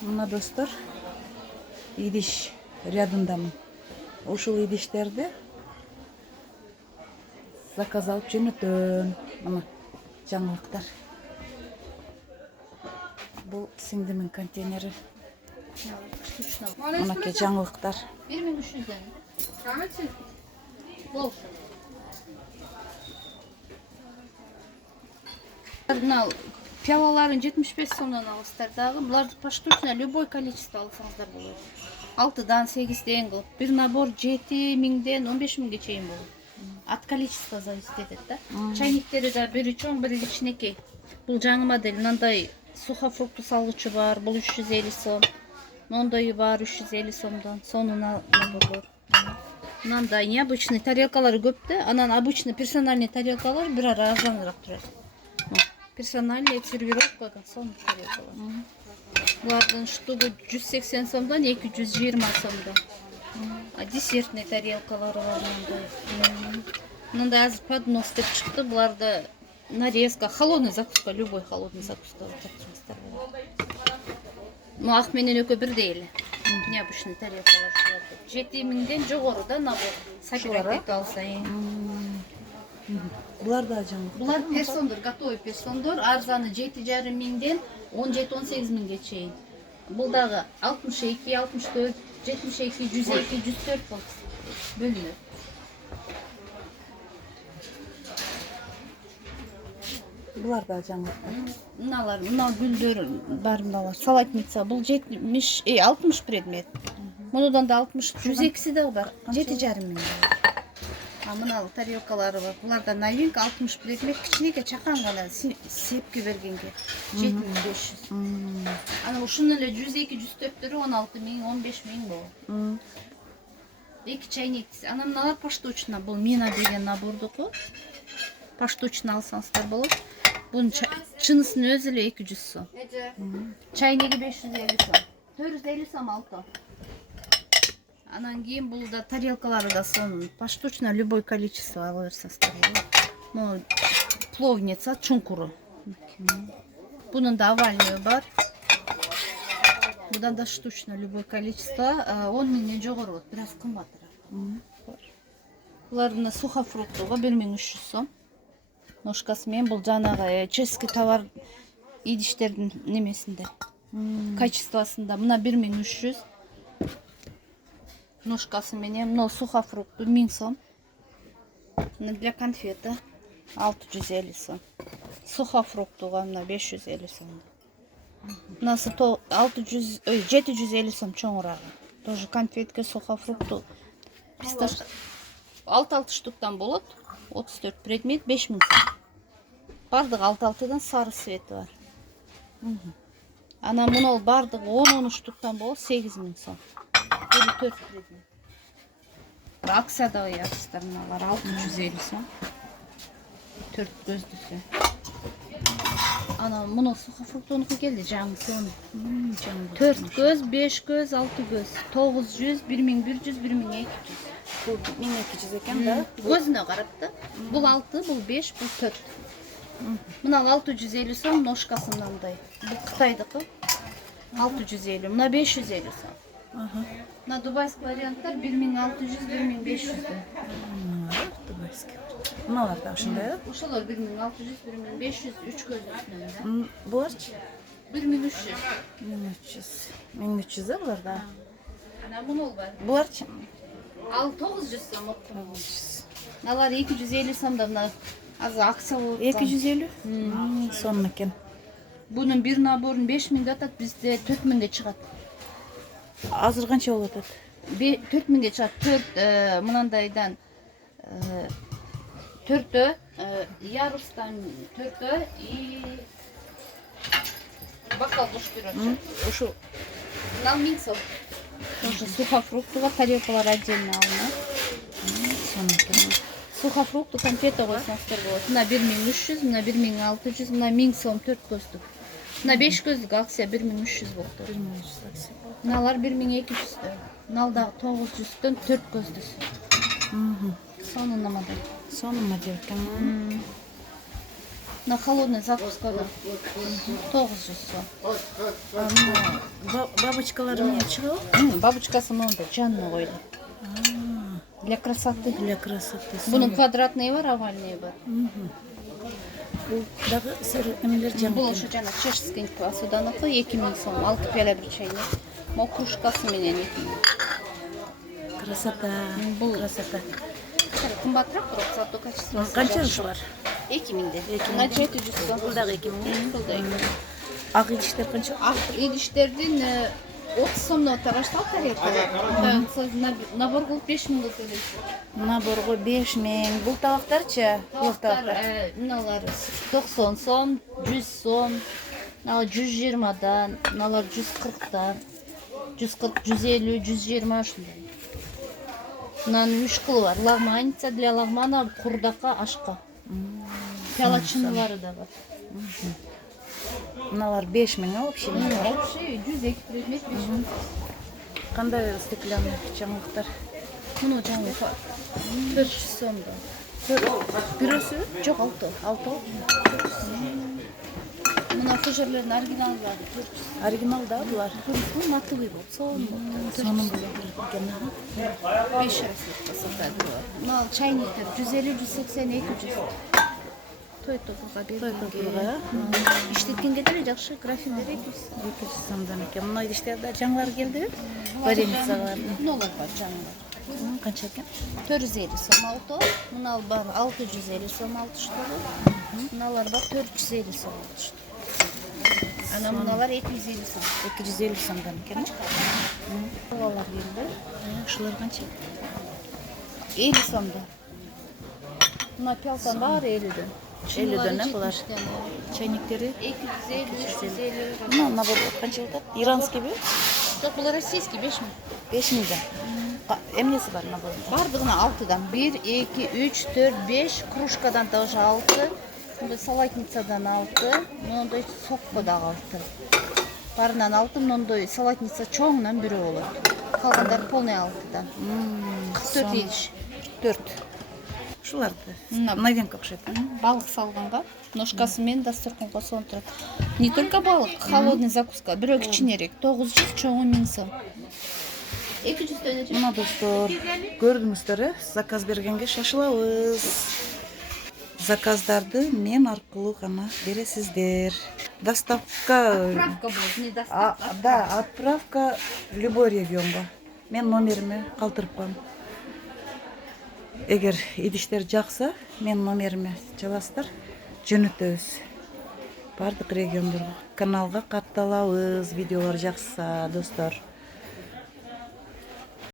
Мына достор, идиш рядындамын. Ушул идиштерди заказ алып жөнөтөм. Мына жаңылыктар. Бул сиңдимин контейнери. Мынакей жаңылыктар. 1300'den. Бол. Пиалаларын 75 сомдон аласыздар дагы. Буларды поштучно любой количество алсаңыздар болот. 6дан 8ден кылып, бир набор 7000ден 15000ге чейин болот. От количества зависит этет да. Чайниктери да бири чоң, бири кичинекей. Бул жаңы модель, мындай сухофрукты салгычы бар, бул 350 сом. Мондойу бар 350 сомдон. Сонун набор. Мындай необычный тарелкалары көп да, анан обычный персональный тарелкалар бир ара арзаныраак турат. Персональный сервировкага сонун тарелкалар. Булардын штугу 180 сомдон 220 сомдон. А десертный тарелкалары бар мындай. Мындай азыр поднос деп чыкты. Буларда нарезка, холодный закуска, любой холодный закуска тапсырыңыздар болот. Ну ак менен экөө бирдей эле. Необычный тарелкалар шуларда. 7000ден жогору да набор. Сакирак алса. Булар да жаңылык. Булар персондор, готовый персондор. Арзаны 7500ден 17-18 чейин. Бул дагы 62, 64, 72, 102, 104 болот. Бөлүнөт. Булар да жаңылык. Мыналар, мына гүлдөр бар мыналар. Салатница. Бул 60 предмет. Муnudan да 60, 102си да бар. 7500. А мына тарелкалары бар. Буларда новинка 60 предмет, кичинекей чакан гана сепки бергенге 7500. Ана ушунун эле 102, 104-лөрү 16000, 15000 болот. Эки чайник. Ана мыналар поштучно. Бул мина деген набордуку. Поштучно алсаңыздар болот. Bunun çınısının özü 200 сом. Çayniği 550 сом. 450 сом алты. Анан кийин бул да тарелкалары да сонун. Поштучно любой количество ала берсеңиздер болот. Ну, пловница чуңкуру. Bunun da овальный бар. Будан да штучно любой количество 10.000ден жогору болот. Бираз кымбатыраак. Булардын сухофруктуга 1300 сом. Ножкасы менен бул жанагы чешский товар идиштердин немесинде. Качествосунда мына 1300. Ножкасы менен мына сухофрукты 1000 сом. Для конфета 650 сом. Сухофруктуга мына 550 сом. Мынасы 750 сом чоңурагы. Тоже конфетке сухофрукту. Писташ 6 штуктан болот. 34 предмет 5000 сом. Бардыгы 6-6дан сары цвети бар. Ана мына бардыгы 10 штуктан болот 8000 сом. 4 предмет. Акцияда оятсыздар мыналар 650 сом. 4 көздүсү. Ана мына сухофруктунуку келди жаңысы оны. 4 көз, 5 көз, 6 көз. 900, 1100, 1200. Бул 1200 экен да. Көзүнө карап да. Бул 6, бул 5, бул 4. Мына 650 сом ножкасы мындай. Бул Кытайдыкы. 650, мына 550 сом. Мына дубайский варианттар 1600, 1500. Дубайский. Мыналар да ушундай да. Ошолор 1600, 1500, 3 көздүсүнөн. Буларчы 1300. 1300 да булар да. Ана мунул бар. Буларчы Ал 900 сом отту. Налар 250 сомдо мына азыр акция болуп. 250? Сонун экен. Бунун бир наборун 5000ге атат, бизде 4000ге чыгат. Азыр канча болуп атат? 4000ге чыгат. 4 мынандайдан 4 ярустан 4 и бокал бош берет. Ушу Нам 1000 сом. Тоже сухофруктовая тарелкалар отдельно алынат. сонун экен. Сухофрукты конфета койсоңуздар болот. Мына 1300, мына 1600, мына 1000 сом 4 көздүк. Мына 5 көздүк акция 1300 болот. 1300 акция. Мыналар 1200. Мынал дагы 900дөн 4 көздүсү. Сонун модель. Сонун модель экен. На холодный закускада 900 сом. Бабочкалары менен чыгабы? Бабочкасы монда жанына коюлат. Для красоты. Для красоты. Bunun квадратный бар, овальный бар. Бул дагы эмелер жаңы. Бұл ошо жана чешский посуданыкы 2000 сом, 6 пиала бир чайник. Мо кружкасы менен 2000. Красота. Бул Красота. кымбатыраак бирок зато качествосы. Канча ушулар? 2000де. 2000. Мына 700 сом. Бул дагы 2000. Бул да 2000. Ак идиштер канча? Ак идиштердин 30 сомдон тарашты тарелкалар. Набор кылып 5000 төлөйсүз. Наборго 5000. Бул табактарчы? Бул табактар. Мыналар 90 сом, 100 сом, мына 120дан, мыналар 140дан, 140, 150, 120 ушундай. Мынанын 3 кылы бар. Лагманица для лагмана, курдакка, ашка. Пиалачынылары да бар. Мыналар 5000 вообще. Вообще 100 предмет 5000. Кандай стеклянный чаңлыктар? Муну жаңы 400 сомдо. Бирөөсү? Жок 6. 6. Мына фужерлердин оригиналдары 400. Оригинал да булар. Бул матовый болуп, сонун болуп. Сонун болот экен. 5 расчетка сатады. Мына чайниктер 150, 180, 200. Той токуга Той-токуга, иштеткенге деле жакшы графиндер 200. 200 сомдон экен. Мына идиштерде жаңылар келдиби? Вареницалар. Нолар бар жаңылар. Канча экен? 450 сом алты. Мынал бар 650 сом 6 штугу. Мыналар бар 450 сом 6 штугу. Ана мыналар 250 сом. 250 сомдон экен. Балалар келди. Ушулар канча? 50 сомдо. Мына пялтан бар 50ден. 50ден булар. Чайниктери 250, 350. Мына набор канча болот? Иранскийби? Жоқ, бұл российский 5000. 5000ден. Эмнеси бар наборунда? Бардығына 6-дан. 1, 2, 3, 4, 5. Кружкадан тоже 6. Салатницадан 6. Мындай сокко дагы 6. Барынан 6, мындай салатница чоңунан бирөө болот. Калгандары полный 6-дан. 44 идиш. 4. Ушуларды. Новинка окшойт. Балық салганга. Ножкасы мен дасторконго сонун турат. Не только балық, холодный закуска. Бирөө кичинерээк. 900, чоңу 1000 сом. 200 төнө. Мына достор, көрдүңүздөр, заказ бергенге шашылабыз. Заказдарды мен аркылуу гана бересиздер. Доставка. Отправка будет, не доставка. Да, отправка в любой регионга. Мен номериме калтырып коем. Эгер идиштер жакса, мен номериме чаласыздар, жөнөтөбүз. Бардык региондорго. Каналга катталабыз, видеолор жакса, достор.